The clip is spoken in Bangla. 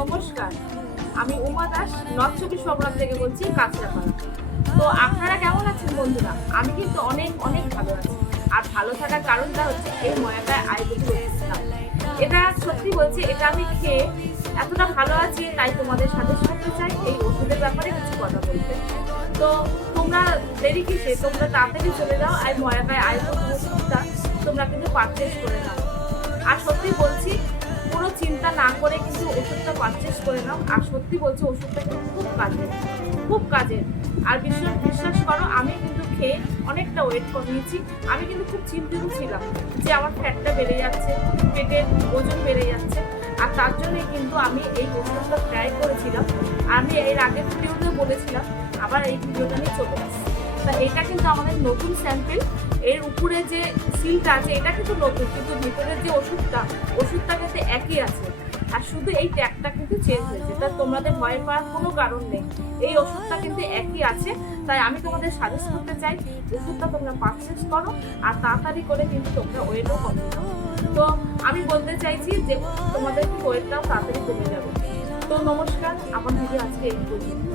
নমস্কার। আমি উমা দাস চব্বিশ পরগনা থেকে বলছি কাঁচরাপাড়া। তো আপনারা কেমন আছেন বন্ধুরা? আমি কিন্তু অনেক অনেক ভালো আছি। আর ভালো থাকার কারণটা হচ্ছে এই ময়াটায় ওষুধটা এটা সত্যি বলছি, এটা আমি খেয়ে এতটা ভালো আছি, তাই তোমাদের সাথে করতে চাই। এই ওষুধের ব্যাপারে কিছু কথা বলতে। তো তোমরা দেরি কিসে? তোমরা তাড়াতাড়ি চলে যাও, আর ময়াটায় আয়ুর্বেদিক ওষুধটা তোমরা কিন্তু পারচেস করে নাও। আর সত্যি বলছি, কোনো চিন্তা না করে কিন্তু ওষুধটা পারচেস করে নাও। আর সত্যি বলছি, ওষুধটা কিন্তু খুব কাজের খুব কাজের। আর বিশ্বাস বিশ্বাস করো, আমি কিন্তু খেয়ে অনেকটা ওয়েট কমিয়েছি। আমি কিন্তু খুব চিন্তিত ছিলাম যে আমার ফ্যাটটা বেড়ে যাচ্ছে, পেটের ওজন বেড়ে যাচ্ছে। আর তার জন্যই কিন্তু আমি এই ওষুধটা ট্রাই করেছিলাম। আমি এর আগের ভিডিওতে বলেছিলাম, আবার এই ভিডিওটা নিয়ে চলে আসছি। তা এটা কিন্তু আমাদের নতুন স্যাম্পেল এর উপরে যে সিলটা আছে, এটা কিন্তু নতুন, কিন্তু ভিতরের যে ওষুধটা ওষুধটা কিন্তু একই আছে। আর শুধু এই ট্যাগটা কিন্তু চেঞ্জ হয়েছে। তা তোমাদের ভয় পাওয়ার কোনো কারণ নেই। এই ওষুধটা কিন্তু একই আছে। তাই আমি তোমাদের সাজেস্ট করতে চাই, ওষুধটা তোমরা পারচেস করো আর তাড়াতাড়ি করে কিন্তু তোমরা ওয়েটও কমে তো আমি বলতে চাইছি যে তোমাদের ওয়েটটাও তাড়াতাড়ি কমে যাবে। তো নমস্কার, আমার ভিডিও আজকে এই পর্যন্ত।